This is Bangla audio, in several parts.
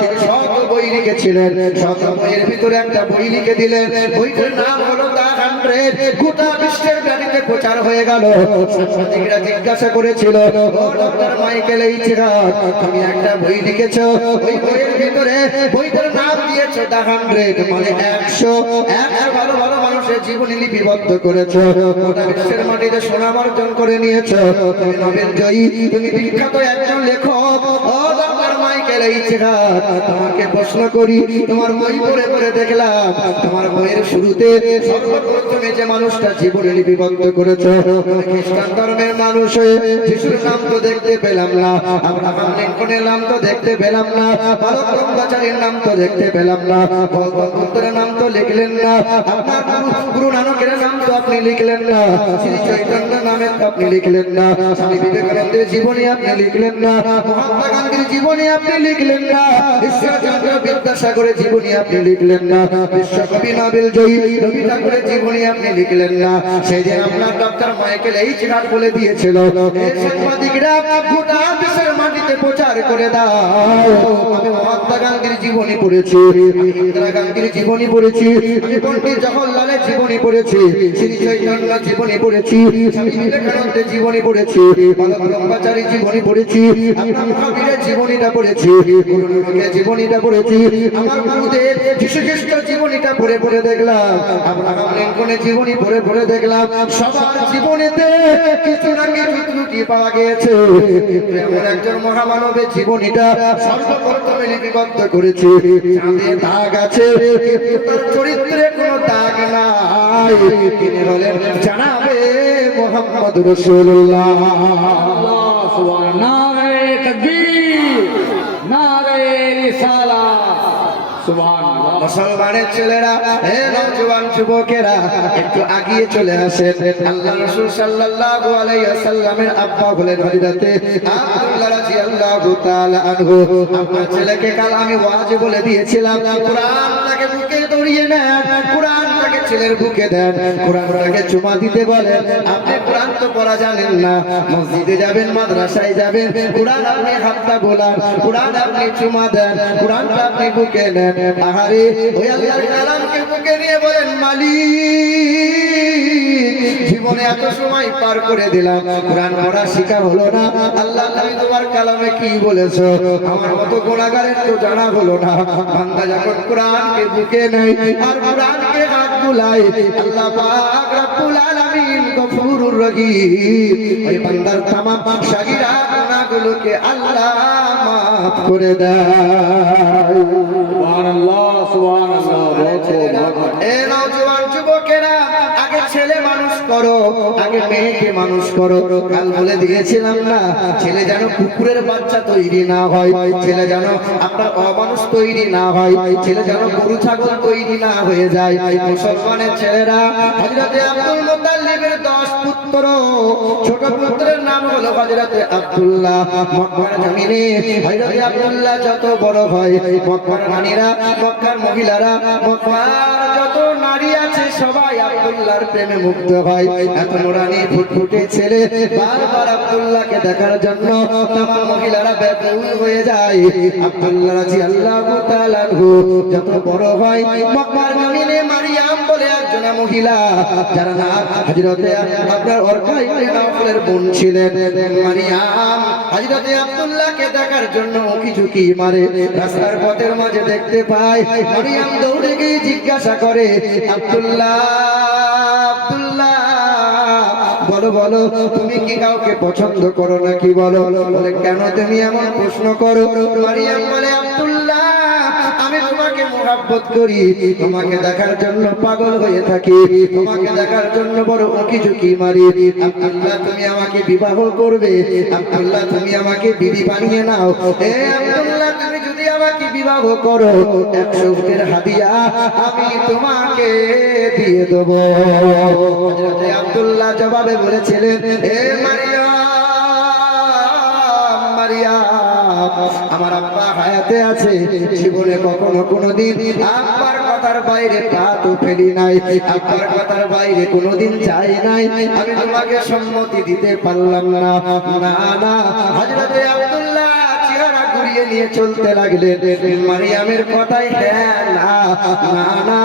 তিনি শত বই লিখেছিলেন, শত বইয়ের ভিতরে একটা বই লিখে দিলেন, বইটার নাম হলো দা 100। গোটা বিশ্বের গাড়িতে প্রচার হয়ে গেল। সাংবাদিকরা জিজ্ঞাসা করেছিল, ও ডক্টর মাইকেল এইচ হার্ট, তুমি একটা বই লিখেছো, ওই বইয়ের ভিতরে বইটার নাম দিয়েছো দা 100, মানে 100 ভালো ভালো মানুষের জীবনী লিপিবদ্ধ করেছো, গোটা বিশ্বের মাটিতে সুনাম অর্জন করে নিয়েছো, তুমি নোবেল জয়ী, তুমি বিখ্যাত একজন লেখক। ও ডক্টর মাইকেল এইচ হার্ট, তোমাকে প্রশ্ন করি, তোমার বই পড়ে পড়ে দেখলাম তোমার বইয়ের শুরুতে সর্বপ্রথমে যে মানুষটা জীবনী লিপিবদ্ধ করেছো খ্রিস্টান ধর্মের মানুষ হয়ে যিশুর নাম তো দেখতে পেলাম না, আব্রাহাম লিঙ্কনের নাম তো দেখতে পেলাম না, বালক ব্রহ্মচারীর নাম তো দেখতে পেলাম না, গৌতম বুদ্ধের নাম তো লিখলেন না, আপনার গুরু নানকের নাম তো আপনি লিখলেন না, শ্রী চৈতন্যের নামে তো আপনি লিখলেন না, স্বামী বিবেকানন্দের জীবনী আপনি লিখলেন না, মহাত্মা গান্ধীর জীবনী আপনি লিখলেন না, ঈশ্বরচন্দ্র বিদ্যাসাগরের জীবনী আপনি লিখলেন না, বিশ্বকবি নোবেল জয়ী রবি ঠাকুরের জীবনী আপনি লিখলেন না। সেই দিন আপনার ডক্টর মাইকেল এইচ হার্ট বলে দিয়েছিল, এই সাংবাদিকরা গোটা বিশ্বের মাটিতে প্রচার করে দাও, আমি মহাত্মা গান্ধীর জীবনী পড়েছি, ইন্দিরা গান্ধীর জীবনী পড়েছি, আমি পণ্ডিত জওহরলালের জীবনী পড়েছি, শ্রী চৈতন্য জীবনী পড়েছি, স্বামী বিবেকানন্দের জীবনী পড়েছি, বালক ব্রহ্মচারীর জীবনী পড়েছি, আপনার কবিরের জীবনীটা পড়েছি, গুরু নানকের জীবনীটা পড়েছি, আমার গুরুদেব যীশু খ্রিস্টের জীবনীটা পড়ে পড়ে দেখলাম, আব্রাহাম লিঙ্কনের জীবনী পড়ে পড়ে দেখলাম, সবার জীবনীতে কিছু না কিছু ত্রুটি পাওয়া গিয়েছে, এমন একজন মহামানবের জীবনীটা সর্বপ্রথমে লিপিবদ্ধ করেছে, চাঁদে দাগ আছে কিন্তু তার চরিত্রে কোনো দাগ নাই, তিনি হলেন জানাবে মুহাম্মদ রাসূলুল্লাহ। আল্লাহু সুবহান, নারে তাকবীর, নারে রিসালাত, সুবহানাল্লাহ। মুসলমানের ছেলেরা, হে নওজোয়ান যুবকেরা, একটু আগিয়ে চলে আসেন। আল্লাহ রাসূল সাল্লাল্লাহু আলাইহি ওয়াসাল্লামের আব্বা হলেন হযরত আব্দুল্লাহ রাদিয়াল্লাহু তাআলা আনহু। আপনার ছেলেকে কাল আমি ওয়াজ বলে দিয়েছিলাম, কোরআনটাকে বুকে ধরিয়ে নেন, কোরআনটাকে ছেলের বুকে দেন, কোরআনটাকে চুমা দিতে বলেন। আপনি কোরআন তো পড়া জানেন না, মসজিদে যাবেন, মাদ্রাসায় যাবেন, কোরআন আপনি হাতটা বোলান, কোরআন আপনি চুমা দেন, কোরআনটা আপনি বুকে নেন। আহারে, ওই আল্লাহর কালামকে বুকে নিয়ে বলেন, মালিক, জীবনে এত সময় পার করে দিলাম, কোরআন পড়া শিখা হলো না, আল্লাহ তুমি তোমার কালামে কি বলেছো, আমার মতো গুনাহগারের তো জানা হলো না। বান্দা যখন কোরআনকে বুকে নেয় আর কোরআনকে হাত বুলায়, আল্লাহ পাক রব্বুল আলামিন গফুরুর রহিম ওই বান্দার তামাম সাগীরা গুনাহগুলোকে আল্লাহ মাফ করে দেয়। সুবহানাল্লাহ, সুবহানাল্লাহ। এ নওজোয়ান যুবকেরা, আগে ছেলে মানুষ করো, আগে মেয়েকে মানুষ করো। কাল বলে দিয়েছিলাম না, ছেলে যেন কুকুরের বাচ্চা তৈরি না হয়, ছেলে যেন আপনার অমানুষ তৈরি না হয়, ছেলে যেন গরু ছাগল তৈরি না হয়ে যায়। মুসলমানের ছেলেরা, হযরত আব্দুল মুত্তালিবের 10 পুত্র, ছোট পুত্রের নাম হলো হযরত আব্দুল্লাহ। মক্কার জমিনে হযরত আব্দুল্লাহ যত বড় হয়, মক্কার নারীরা, মক্কার মহিলারা, মক্কার যত নারী আছে সবাই আব্দুল্লাহর প্রেমে মুগ্ধ হয়। এত নুরানি ফুটফুটে ছেলে, বারবার আব্দুল্লাহকে দেখার জন্য তামাম মহিলারা ব্যাকুল হয়ে যায়। আব্দুল্লাহ রাদিয়াল্লাহু তাআলা আনহু যত বড় হয়, মক্কার জমিনে মারিয়াম বলে একজন মহিলা, যার নাম হযরত আপনার ওরকাই ইবনে নাওফলের বোন ছিলেন। মারিয়াম হযরত আব্দুল্লাহকে দেখার জন্য উকি ঝুঁকি মারে, রাস্তার পথের মাঝে দেখতে পায়। মারিয়াম দৌড়ে গিয়ে জিজ্ঞাসা করে, আব্দুল্লাহ, আব্দুল্লাহ, বলো বলো, তুমি কি কাউকে পছন্দ করো নাকি বলো? বলে, কেন তুমি এমন প্রশ্ন করো? মারিয়াম বলে, আব্দুল্লাহ, আমি তোমাকে মুহাব্বত করি, তোমাকে দেখার জন্য পাগল হয়ে থাকি, তোমাকে দেখার জন্য বড় উকি ঝুঁকি মারি। আব্দুল্লাহ, তুমি আমাকে বিবাহ করবে? আব্দুল্লাহ, তুমি আমাকে বিবি বানিয়ে নাও। হে আব্দুল্লাহ, তুমি যদি আমাকে বিবাহ করো, 100 উটের হাদিয়া আমি তোমাকে দিয়ে দেব। হযরত আব্দুল্লাহ জবাবে বলেছিলেন, হে মারিয়াম, মারিয়াম, আমার আব্বা হায়াতে আছে, জীবনে কখনো কোনোদিন আব্বার কথার বাইরে পা তো ফেলি নাই, আব্বার কথার বাইরে কোনোদিন যাই নাই, আমি তোমাকে সম্মতি দিতে পারলাম না। না না, হযরত আব্দুল্লাহ চেহারা ঘুরিয়ে দিয়ে নিয়ে চলতে লাগলেন। মারিয়ামের কথাই হ্যাঁ না না না,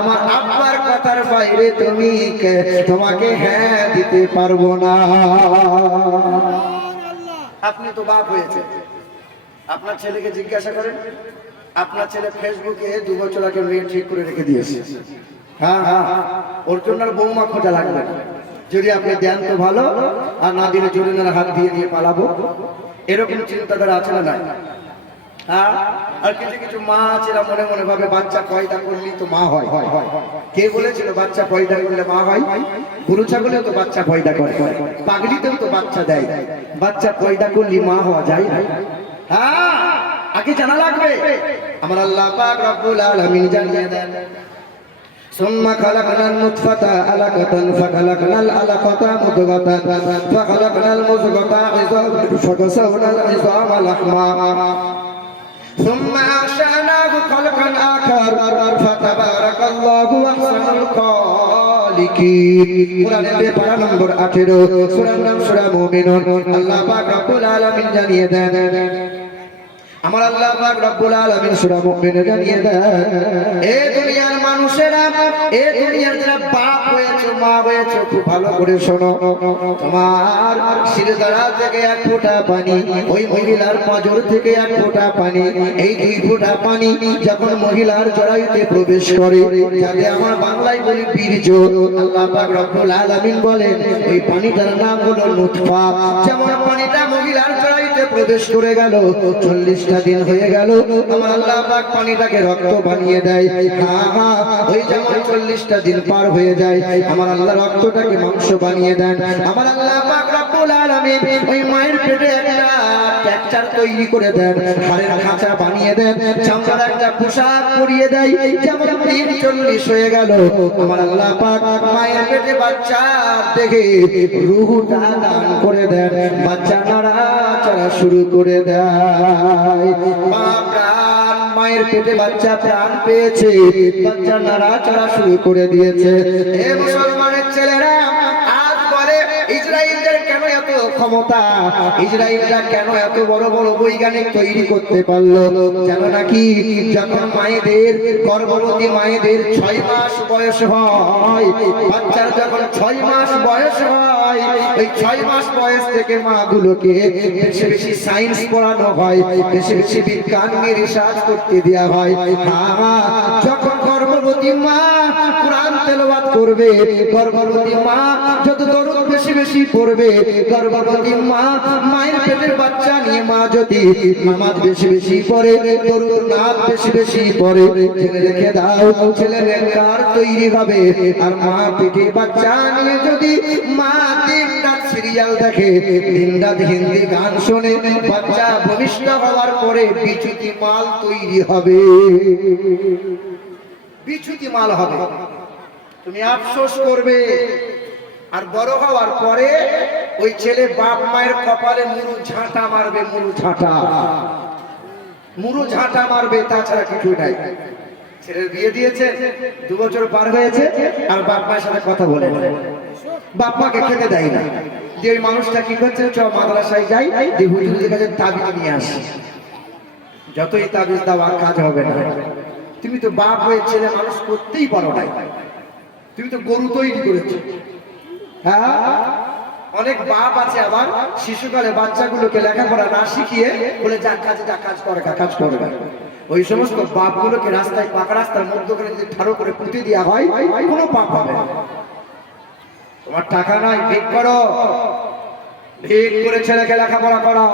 আমার আব্বার কথার বাইরে তোমাকে হ্যাঁ দিতে পারবো না। আপনি তো বাপ হয়েছে, আপনার ছেলেকে জিজ্ঞাসা করেন, আপনার ছেলে ফেসবুকে 2 বছর আগে মেয়ে ঠিক করে রেখে দিয়েছে। হ্যাঁ হ্যাঁ, ওর জন্য আর বৌমা খোঁজা লাগবে না, যদি আপনি দেন তো ভালো, আর না দিলে জরিমানার হাত দিয়ে নিয়ে পালাবো, এরকম চিন্তাধারা আছে না নাই? হ্যাঁ, আর কিছু কিছু মা আছে মনে মনে ভাবে বাচ্চা পয়দা করলেই তো মা হয়। কে বলেছিল বাচ্চা পয়দা করলে মা হয়? গরু ছাগলেও তো বাচ্চা পয়দা করে, পাগড়িতেও তো বাচ্চা দেয়, বাচ্চা পয়দা করলে মা হওয়া যায় না। হ্যাঁ, আগে জানা লাগবে। আমার আল্লাহ পাক রব্বুল আলামিন জানিয়ে দেন, ثم خلقنا النطفة علقة فخلقنا العلقة مضغة فخلقنا المضغة عظاما فكسونا العظام لحما ثم أنشأناه خلقا آخر فتبارك الله أحسن الخالقين। কোরআনের পারা নম্বর 18, সূরার নাম সূরা মুমিনুন। আল্লাহ পাক রব্বুল আলামিন জানিয়ে দেন, আমার আল্লাহ পাক রব্বুল আলামিন সূরা মুমিনে জানিয়ে দেন, এ দুনিয়ার মানুষেরা, এ দুনিয়ার যারা বাপ হয়েছে, মা হয়েছে, খুব ভালো করে শোনো। তোমার শিরদাঁড়া থেকে 1 ফোঁটা পানি, ওই মহিলার পাঁজর থেকে 1 ফোঁটা পানি, এই 2 ফোঁটা পানি যখন মহিলার জরায়ুতে প্রবেশ করে, যাতে আমার বাংলায় বলি বীর্য, আল্লাহ পাক রব্বুল আলামিন বলেন ওই পানিটার নাম হলো নুতফা। যেমন পানিটা মহিলার জরায়ুতে প্রবেশ করে গেল, 40 দিন হয়ে গেল, আমার আল্লাহ পাক পানিটাকে রক্ত বানিয়ে দেয়। হ্যাঁ হ্যাঁ, ওই যেমন 40টা দিন পার হয়ে যায়, আমার আল্লাহ রক্তটাকে মাংস বানিয়ে দেন। আমার আল্লাহ পাক রব্বুল আলামিন ওই মায়ের পেটে একটা টেক্সচার তৈরি করে দেন, হাড়ের খাঁচা বানিয়ে দেন, চামড়ার একটা পোশাক পরিয়ে দেয়। যেমন 40 হয়ে গেল, আমার আল্লাহ পাক মায়ের পেটে বাচ্চা দেখে রূহটা দান করে দেন, বাচ্চা নাড়াচাড়া শুরু করে দেয়। মা প্রাণ, মায়ের পেটে বাচ্চা প্রাণ পেয়েছে, বাচ্চা নাড়াচাড়া শুরু করে দিয়েছে। হে মুসলমানের ছেলেরা, আজ বলে ইসরায়েলদের কেন এত ক্ষমতা, ইসরায়েলরা কেন এত বড় বড় বৈজ্ঞানিক তৈরি করতে পারলো? জানো নাকি, যখন মায়েদের, গর্ভবতী মায়েদের 6 মাস বয়স হয়, বাচ্চার যখন 6 মাস বয়স হয়, ওই 6 মাস বয়স থেকে মাগুলোকে বেশি বেশি সায়েন্স পড়ানো হয়, বেশি বেশি বিজ্ঞান নিয়ে রিসার্চ করতে দেওয়া হয়। যখন গর্ভবতী মা কোরআন তেলাওয়াত করবে, গর্ভবতী মা যত দরুদ বেশি বেশি পড়বে, গর্ভবতী মা মায়ের পেটের বাচ্চা নিয়ে মা যদি নামাজ বেশি বেশি পড়ে, দরুদ নাত বেশি বেশি পড়ে, জেনে রেখে দাও ছেলে নেককার তৈরি হবে। আর মা পেটের বাচ্চা নিয়ে যদি মা দিন-রাত সিরিয়াল দেখে, দিন-রাত হিন্দি গান শোনে, বাচ্চা ভূমিষ্ঠ হওয়ার পরে বিচ্যুতি মাল তৈরি হবে, বিচ্যুতি মাল হবে। তুমি আফসোস করবে। আর বড় হওয়ার পরে ওই ছেলে বাপ মায়ের কপালে মুরু ঝাঁটা মারবে, মুরু ঝাঁটা মারবে, তাছাড়া কিছু নাই। ছেলের বিয়ে দিয়েছে, 2 বছর পার হয়েছে, আর বাপ মায়ের সাথে কথা বলে, বাপ মাকে খেতে দেয় না। যে ওই মানুষটা কি করছে, চ মাদ্রাসায় যাই, যে হুজুরের কাছে তাবিজ নিয়ে আসে, যতই তাবিজ দাও আর কাজ হবে না। তুমি তো বাপ হয়ে ছেলে মানুষ করতেই পারো না, তুমি তো গরু তৈরি করেছো। হ্যাঁ, অনেক বাপ আছে আবার শিশুকালে বাচ্চাগুলোকে লেখাপড়া না শিখিয়ে বলে যা কাজ করবে। ওই সমস্ত বাপগুলোকে রাস্তায়, পাকা রাস্তার মধ্য করে যদি ঠাড়ো করে পুঁতে দেওয়া হয়, কোনো পাপ হবে না। তোমার টাকা নাই, ভিক করো, ভিক করে ছেলেকে লেখাপড়া করাও।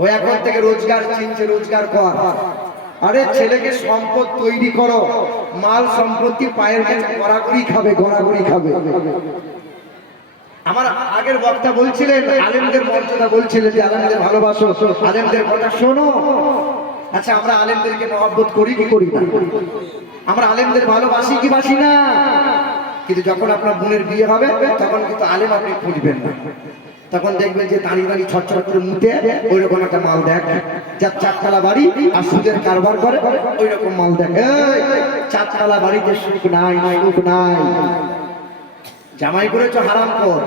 ও এখন থেকে রোজগার চিনছে, রোজগার কর। আরে ছেলেকে সম্পদ তৈরি করো, মাল সম্পত্তি পায়ের কাছে গড়াগড়ি খাবে। আমার আগের বক্তা বলছিলেন, আলেমদের মর্যাদা বলছিলেন, যে আলেমদের ভালোবাসো, আলেমদের কথা শোনো। আচ্ছা, আমরা আলেমদেরকে মহব্বত করি কি করি না? আমরা আলেমদের ভালোবাসি কি বাসি না? কিন্তু যখন আপনার বোনের বিয়ে হবে, তখন কিন্তু আলেম আপনি খুঁজবেন না। তখন দেখবেন যে দাঁড়িয়ে ছটছট করে মুটে ওই রকম একটা মাল দেখ, যার 4তলা বাড়ি আর সুদের কারবার করে, ওই রকম মাল দেখ। 4তলা বাড়িতে সুখ নাই, জামাই করেছো হারাম কর।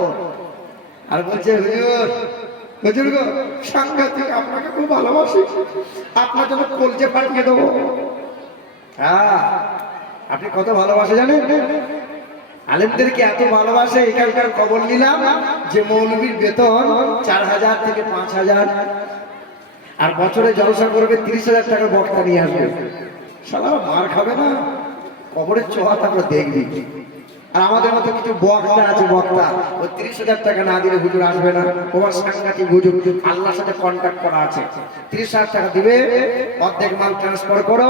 আর বলছে হুজুর হুজুর গো সাংঘাতিক, আপনাকে খুব ভালোবাসি, আপনার জন্য কলজে ফাটিয়ে দেবো। হ্যাঁ, আপনি কত ভালোবাসে জানেন? আলেমদেরকে এত ভালোবাসে, এখানকার খবর নিলাম যে মৌলবীর বেতন 4,000 থেকে 5,000, আর বছরে জলসা করবে 30,000 টাকার বক্তা নিয়ে আসবে। শালা মার খাবে না? কবরের চোহাত আমরা দেখবি। আর আমাদের মতো কিছু বক্তা আছে, বক্তা ওই 30,000 টাকা না দিলে হুজুর আসবে না। তোমার সাংঘাতিক হুজুর, আল্লাহর সাথে কন্ট্যাক্ট করা আছে। 30,000 টাকা দিবে, অর্ধেক মাল ট্রান্সফার করো,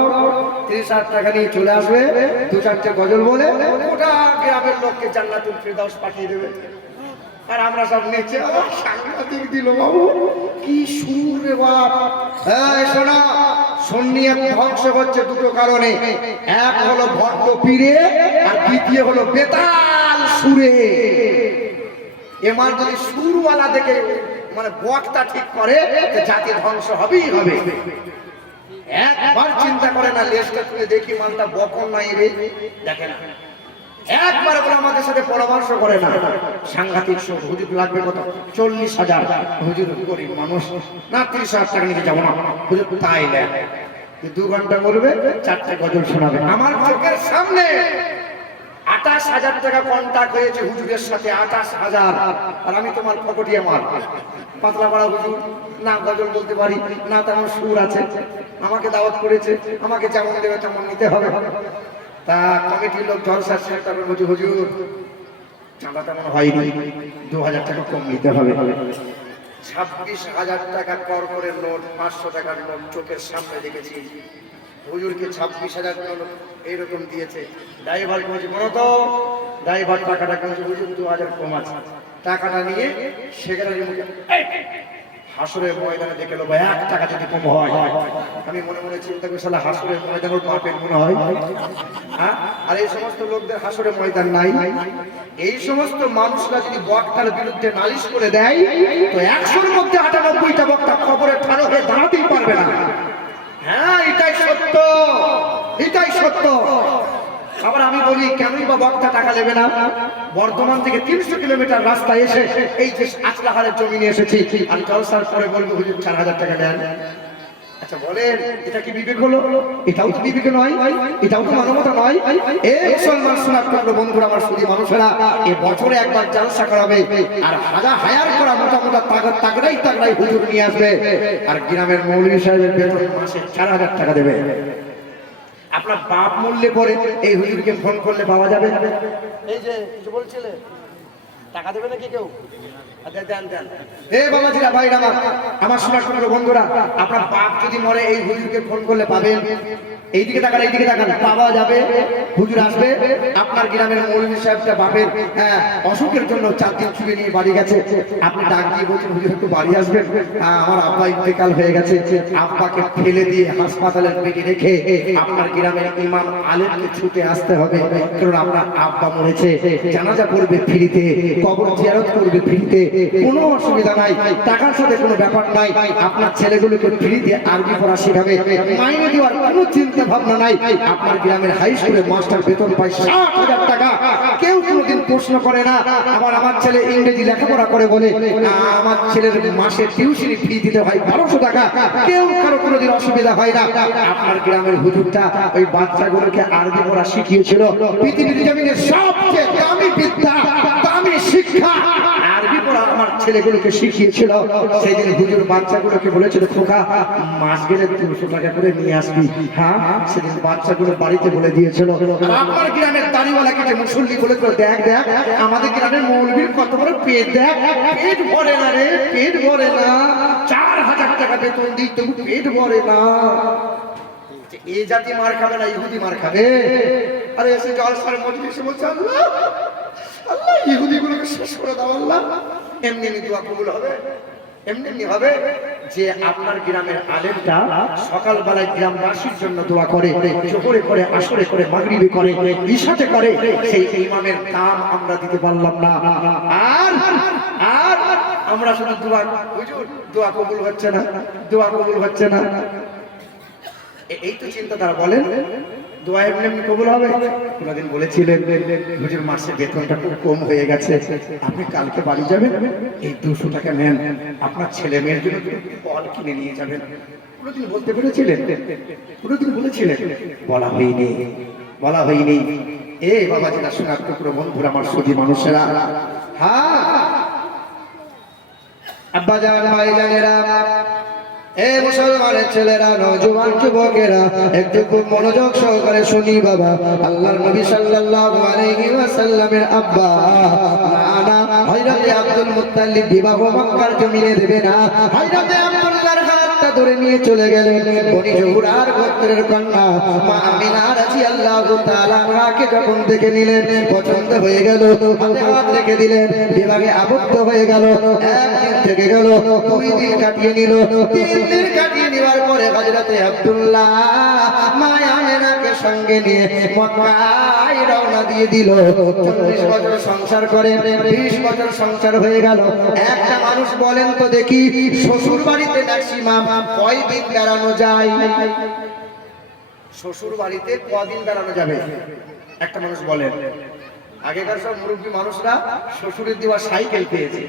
30,000 টাকা নিয়ে চলে আসবে, 2-4টে গজল বলে গোটা গ্রামের লোককে জান্নাতুল ফেরদাউস পাঠিয়ে দেবে। আর আমরা সব নেচে সাংঘাতিক দিল বাবু, কি সুর রে বাপ। এই শোনা, সুন্নিয়ত ধ্বংস হচ্ছে দুটো কারণে, এক হলো ভণ্ড পীরে, আর দ্বিতীয় হলো বেতাল সুরে। এমার যদি সুরওয়ালা দেখে মানে বক্তা ঠিক করে, জাতি ধ্বংস হবেই হবে। একবার চিন্তা করে না, লেজটা তুলে দেখি মালটা বকন নাই রে, দেখে না, একবার করে আমাদের সাথে পরামর্শ করে না। সাংঘাতিক সুর। হুজুর লাগবে কত? 40,000। হুজুর গরিব মানুষ, না 30,000 টাকা নিতে যাবো না। হুজুর তাই নেন, 2 ঘন্টা বলবে, 4টে গজল শোনাবে আমার চোখের সামনে। 28,000 টাকা কন্ট্যাক্ট হয়েছে হুজুরের সাথে, 28,000। আর আমি তোমার ফকটিয়া মাল, পাতলা পাড়া হুজুর, না গজল বলতে পারি না তেমন সুর আছে। আমাকে দাওয়াত করেছে, আমাকে যেমন দেবে তেমন নিতে হবে। তা কমিটির লোক জলসা শেষ তারপর বলছে হুজুর চাঁদা তেমন হয়নি, 2,000 টাকা কম নিতে হবে। 26,000 টাকা কর করে নোট, 500 টাকার নোট চোখের সামনে দেখেছি। হুজুরকে 26,000 টাকা এইরকম দিয়েছে। ড্রাইভার বলছে বলো তো, ড্রাইভার টাকাটা বলছে হুজুর 2,000 কম আছে। টাকাটা নিয়ে সেক্রেটারির মুখে হাসরের ময়দানে দেখে নেবো 1 টাকা যদি কম হয়। আমি মনে মনে চিন্তা করি শালা হাসরের ময়দান ওর বাপের মনে হয়। হ্যাঁ, আর এই সমস্ত লোকদের হাসরের ময়দান নাই। এই সমস্ত মানুষরা যদি বক্তার বিরুদ্ধে নালিশ করে দেয়, তো 100-র মধ্যে 98টা বক্তা খবরের ঠাড়ো হয়ে দাঁড়াতেই পারবে না। হ্যাঁ, এটাই সত্য, এটাই সত্য। আবার আমি বলি কেনই বা বক্তা টাকা নেবে না? বর্ধমান থেকে 300 কিলোমিটার রাস্তা এসে এই যে আচলাহারের জমিনে এসেছি, আর জলসার পরে বলবো হুজুর 4,000 টাকা দেন। আচ্ছা বলেন, এটা কি বিবেক হলো? এটাও তো বিবেক নয়, এটাও তো মানবতা নয়। এই মুসলমান শোনার করলো বন্ধুরা, আমার সুদী মানুষেরা, এ বছরে একবার জলসা করাবে, আর হাজার করা মোটা মোটা তাগড়াই হুজুর নিয়ে আসবে, আর গ্রামের মৌলভী সাহেবের বেতন মাসে 4,000 টাকা দেবে। আপনার বাপ মূল্যে পরে এই হুজুরকে ফোন করলে পাওয়া যাবে। এই যে কিছু বলছিলে, টাকা দেবে নাকি কেউ? বাবাজিরা, ভাইরা আমার শোনার শোনার বন্ধুরা, আপনার বাপ যদি মরে এই হুজুরকে ফোন করলে পাবেন। এইদিকে তাকান, এইদিকে তাকান, পাওয়া যাবে। হুজুর আসবে। আপনার গ্রামের মৌলভী সাহেবটা বাপের অসুখের জন্য 4 দিন ছুটি নিয়ে বাড়ি গেছে। আপনি ডাক দিয়ে বলছেন হুজুর একটু বাড়ি আসবেন, আমার আব্বা ইন্তেকাল হয়ে গেছে। আব্বাকে ফেলে দিয়ে হাসপাতালের বেডে রেখে আপনার গ্রামের ইমাম আলেমকে ছুটে আসতে হবে, কারণ আপনার আব্বা মরেছে। জানাজা পড়বে ফ্রিতে, কবর জিয়ারত করবে ফ্রিতে, কোনো অসুবিধা নাই, টাকার সাথে কোনো ব্যাপার নাই। আপনার ছেলেগুলোকে ফ্রিতে আরবি পড়া শেখাবে, মাইনে দেওয়ার কোনো চিন্তা ভাবনা নাই। আপনার গ্রামের হাই স্কুলের মাস্টার বেতন পায় 60,000 টাকা, কেউ কোনোদিন প্রশ্ন করে না। আবার আমার ছেলে ইংরেজি লেখাপড়া করে বলে আমার ছেলের মাসে টিউশনি ফি দিতে হয় 1200 টাকা, কেউ কারো কোনোদিন অসুবিধা হয় না। আপনার গ্রামের হুজুরটা ওই বাচ্চাগুলোকে আরবি পড়া শিখিয়েছিল। পৃথিবীর জমিনে সবচেয়ে দামি বিদ্যা, দামি শিক্ষা আরবি পড়া আমার ছেলেগুলোকে শিখিয়েছিল। সেদিন হুজুর বাচ্চাগুলোকে বলেছিল খোকা মাস গেলে 200 টাকা করে নিয়ে আসবি। হ্যাঁ, সেদিন বাচ্চাগুলো বাড়িতে বলে দিয়েছিল। আপনার গ্রামের দাড়িওয়ালাকে যে মুসল্লি বলেছিল দেখ দেখ আমাদের গ্রামের মৌলবীর কত বড় পেট, দেখ পেট ভরে না রে, পেট ভরে না। 4,000 টাকা বেতন দিই তবু পেট ভরে না। এই জাতি মার খাবে না, ইহুদি মার খাবে। আরে এসে জলসার মজলিসে বলছে আল্লাহ আল্লাহ ইহুদিগুলোকে শেষ করে দাও আল্লাহ। এমনি দোয়া কবুল হবে, এমনি হবে যে আপনার গ্রামের আলেমটা সকালবেলায় গ্রামবাসীর জন্য দোয়া করে, জোহরে করে, আসরে করে, মাগরিবে করে, ইশাতে করে। সেই ইমামের দাম আমরা দিতে পারলাম না। আর আর আমরা শুধু দোয়া, হুজুর দোয়া কবুল হচ্ছে না, দোয়া কবুল হচ্ছে না। এই তো চিন্তা তারা বলেন দোয়া এমনি এমনি কবুল হবে। কোনদিন বলেছিলেন হুজুর মাসে বেতনটা খুব কম হয়ে গেছে, আপনি কালকে বাড়ি যাবেন, এই 200 টাকা নেন, আপনার ছেলে মেয়ের জন্য ফল কিনে নিয়ে যাবেন। কোনদিন বলতে পেরেছিলেন? কোনদিন বলেছিলেন? বলা হয়নি, বলা হয়নি। এ বাবাজিরা, শোনার টুকরো বন্ধুরা, আমার সুধী মানুষেরা, হ্যাঁ আব্বা জান, ভাই জানেরা, এ মুসলমানের ছেলেরা, নওজোয়ান যুবকেরা, একটু খুব মনোযোগ সহকারে শুনি বাবা। আল্লাহর নবী সাল্লাল্লাহু আলাইহি ওয়াসাল্লামের আব্বা না হযরত আব্দুল মুত্তালিব বিবাহ মক্কার জমিনে দেবে না। হযরত আব্দুল্লাহর হাতটা ধরে নিয়ে চলে গেলেন বনি জহুরার গোত্রের কন্যা মা আমিনা রাদিয়াল্লাহু তাআলা আনহাকে যখন দেখে নিলেন, পছন্দ হয়ে গেল, হাতে হাত রেখে দিলেন, বিবাহে আবদ্ধ হয়ে গেল। একদিন থেকে গেল, 2 দিন কাটিয়ে নিল, 3 দিন কাটিয়ে নেওয়ার পরে হযরতে আব্দুল্লাহ মা আমিনাকে সঙ্গে নিয়ে মক্কায় রওনা দিয়ে দিল। 40 বছর সংসার করে, 20 বছর সংসার হয়ে গেল। একটা মানুষ বলেন তো দেখি, শ্বশুর বাড়িতে ম্যাক্সিমাম কয়দিন বেড়ানো যায়? শ্বশুর বাড়িতে কদিন বেড়ানো যাবে? একটা মানুষ বলেন। আগেকার সব মুরব্বী মানুষরা শ্বশুরের দেওয়া সাইকেল পেয়েছে,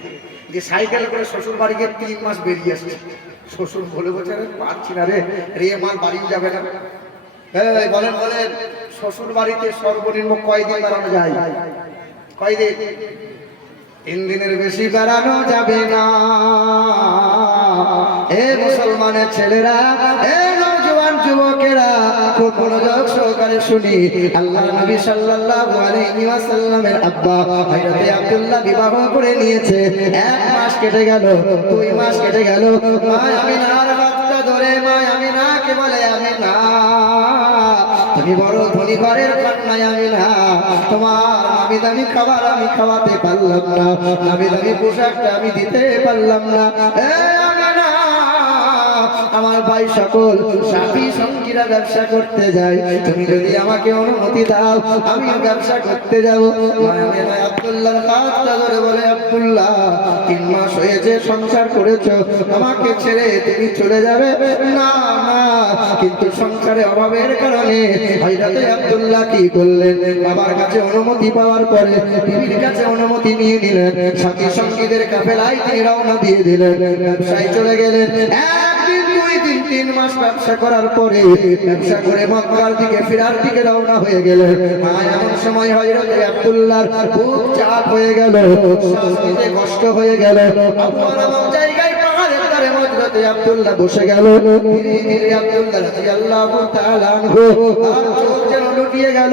যে সাইকেল করে শ্বশুর বাড়িকে 3 মাস বেরিয়ে আসছে। শ্বশুর বলে বলছে, পারছি না রে, রে মাল বাড়ি যাবে না। বলেন বলেন, শ্বশুর বাড়িতে সর্বনিম্ন কয়দিন বেড়ানো যায়? কয়দিন? 3 দিনের বেশি বেড়ানো যাবে না। এ মুসলমানের ছেলেরা, এ নওজোয়ান যুবকেরা, খুব মনোযোগ সহকারে শুনি। আল্লাহর নবী সাল্লাল্লাহু আলাইহি ওয়াসাল্লামের আব্বা হযরত আব্দুল্লাহ বিবাহ করে নিয়েছে। 1 মাস কেটে গেল, 2 মাস কেটে গেল। মা আমিনার হাতটা ধরে মা আমিনাকে বলে, আমিনা তুমি বড় ধনী ঘরের কন্যা আমিনা, তোমার নামি দামি খাবার আমি খাওয়াতে পারলাম না, নামি দামি পোশাকটা আমি দিতে পারলাম না। আমার ভাই সকল সাথী সঙ্গীরা ব্যবসা করতে যায়, তুমি যদি আমাকে অনুমতি দাও আমি ব্যবসা করতে যাব। আব্দুল্লাহর হাতটা ধরে বলে, আব্দুল্লাহ 3 মাস হয়েছে সংসার করেছো, আমাকে ছেড়ে তুমি চলে যাবে? না না। কিন্তু সংসারে অভাবের কারণে হযরত আব্দুল্লাহ কি করলেন, বাবার কাছে অনুমতি পাওয়ার পরে বিবির কাছে অনুমতি নিয়ে নিলেন, সাথী সঙ্গীদের কাফেলায় তিনি রওনা দিয়ে দিলেন, ব্যবসায় চলে গেলেন। 3 মাস ব্যবসা করার পরে ব্যবসা করে মক্কার দিকে ফেরার দিকে রওনা হয়ে গেলেন। এমন সময় হযরত আব্দুল্লাহর খুব চাপ হয়ে গেল, শ্বাসনিতে কষ্ট হয়ে গেল। এমন জায়গায় পাহাড়ের ধারে হযরত আব্দুল্লাহ বসে গেল। ধীরে ধীরে আব্দুল্লাহ রাদিয়াল্লাহু তাআলা আনহু আর চোখ যেন লুটিয়ে গেল,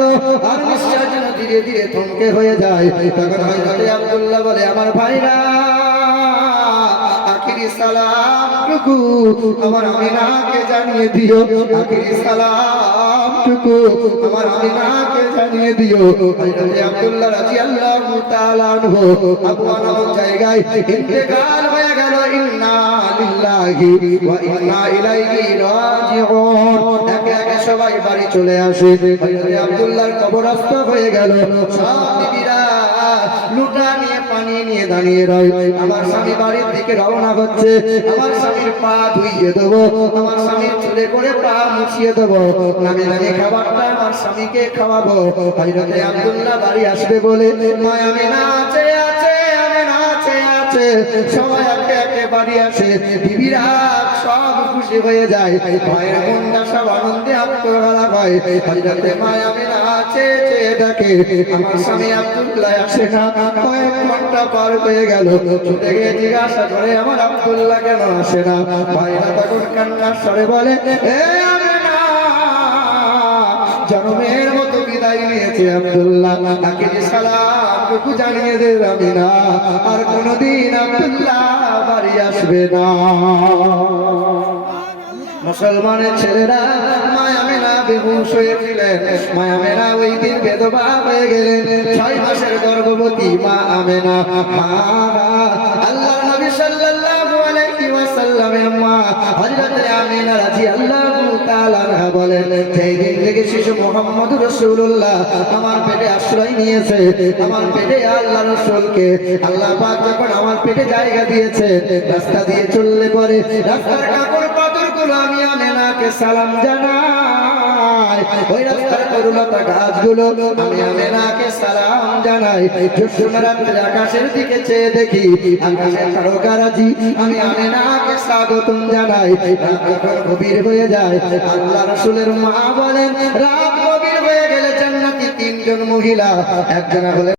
আর নিঃশ্বাস যেন ধীরে ধীরে থমকে হয়ে যায়। তখন হযরত আব্দুল্লাহ বলে, আমার ভাইরা, আখিরি সালামটুকু আমার আমিনাকে জানিয়ে দিও, আখিরি সালামটুকু আমার আমিনাকে জানিয়ে দিও। হযরত আব্দুল্লাহ রাদিয়াল্লাহু তাআলা আনহু আবু আনাম জায়গায় ইন্তেকাল হয়ে গেল। ইন্না লিল্লাহি ওয়া ইন্না ইলাইহি রাজিউন। একে একে সবাই বাড়ি চলে আসে। হযরত আব্দুল্লাহর কবরস্থ হয়ে গেল। সব বিবিরা লুটা নিয়ে পানি নিয়ে দাঁড়িয়ে রয়। আমার স্বামী বাড়ির দিকে রওনা হচ্ছে, আমার স্বামীর পা ধুইয়ে দেবো, আমার স্বামীর চুলে করে পা মুছিয়ে দেবো, নামি নামি খাবারটা আমার স্বামীকে খাওয়াবো। হযরত আব্দুল্লাহ বাড়ি আসবে বলে মা আমিনা আছে আছে, আমিনা আছে আছে, সবাই একে একে বাড়ি আসে। বিবিরা সব খুশি হয়ে যায়, ভাইয়ের মনটা সব আনন্দে আত্মহারা হয়। হযরত মা আমিনা আছে ডাকে, আমার স্বামী আব্দুল্লাহ আসে না। কয়েক ঘন্টা পার হয়ে গেল, ছুটে গিয়ে জিজ্ঞাসা করে, আমার আব্দুল্লাহ কেন আসে না? ভাইরা তখন কান্নার স্বরে বলে, এ আমিনা, জন্মের মতো বিদায় নিয়েছে আব্দুল্লাহ, তাকে সালামটুকু জানিয়ে দে আমিনা, আর কোনদিন আব্দুল্লাহ বাড়ি আসবে না। মুসলমানের ছেলেরা, মা আমিনা বেহুশ হয়েছিলেন। মা আমিনা ওই দিন বেদবা হয়ে গেলেন। 6 মাসের গর্ভবতী মা আমিনা। আল্লাহর নবী সাল্লাল্লাহু আলাইহি ওয়াসাল্লামের মা হযরত আমিনা রাদিয়াল্লাহু তাআলা আনহা বলেন, সেই দিন থেকে শিশু মুহাম্মদুর রাসূলুল্লাহ আমার পেটে আশ্রয় নিয়েছে। আমার পেটে আল্লাহর রাসূলকে আল্লাহ পাক যখন আমার পেটে জায়গা দিয়েছে, রাস্তা দিয়ে চললে পরে রাস্তার কাপড় পাথরগুলো আমি আমিনাকে সালাম জানাই। সময় ওই রাস্তার তরুলতা গাছগুলো আমি আমেনাকে সালাম জানাই। জ্যোৎস্না রাত্রে আকাশের দিকে চেয়ে দেখি আকাশে তারকারাজি আমি আমেনাকে স্বাগতম জানাই। রাত যখন গভীর হয়ে যায় আল্লাহ রাসূলের মা বলেন রাত গভীর হয়ে গেলে জান্নাতি তিনজন মহিলা একজনা হলেন